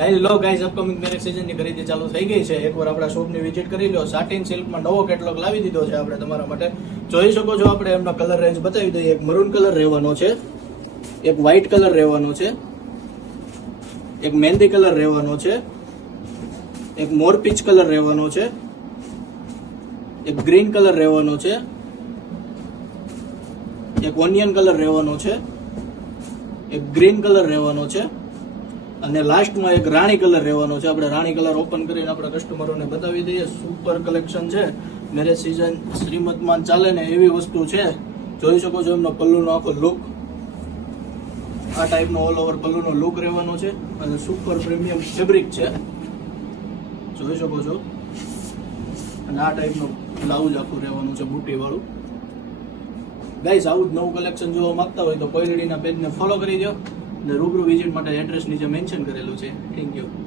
Hello guys, upcoming marriage સિઝનની ખરીદી ચાલુ થઈ ગઈ છે. એકવાર આપણા શોપની વિઝિટ કરી લો. સાટિન સિલ્કમાં નવો કેટલોગ લાવી દીધો છે આપણે તમારા માટે. જોઈ શકો છો, આપણે એમનો કલર રેન્જ બતાવી દઈએ. એક મરૂન કલર રહેવાનો છે, એક વ્હાઇટ કલર રહેવાનો છે, એક મહેંદી કલર રહેવાનો છે, એક મોર પીચ કલર રહેવાનો છે, એક ગ્રીન કલર રહેવાનો છે, એક ઓનિયન કલર રહેવાનો છે, એક ગ્રીન કલર રહેવાનો છે અને લાસ્ટમાં એક રાણી કલર રહેવાનો છે. આપણે રાણી કલર ઓપન કરીને આપણા કસ્ટમરોને બતાવી દઈએ. સુપર કલેક્શન છે. મેરેજ સિઝન શ્રીમતમાં ચાલે ને એવી વસ્તુ છે. જોઈ શકો છો એમનો પલ્લુનો આખો લુક. આ ટાઈપનો ઓલ ઓવર પલ્લુનો લુક રહેવાનો છે અને સુપર પ્રીમિયમ ફેબ્રિક છે. જોઈ શકો છો. અને આ ટાઈપનું બ્લાઉઝ આખું રહેવાનું છે બુટી વાળું. ગાઈસ, આવું જ નવું કલેક્શન જોવા માંગતા હોય તો કોયલડીના પેજને ફોલો કરી દો અને રૂબરૂ વિઝિટ માટે એડ્રેસ નીચે મેન્શન કરેલું છે. Thank you.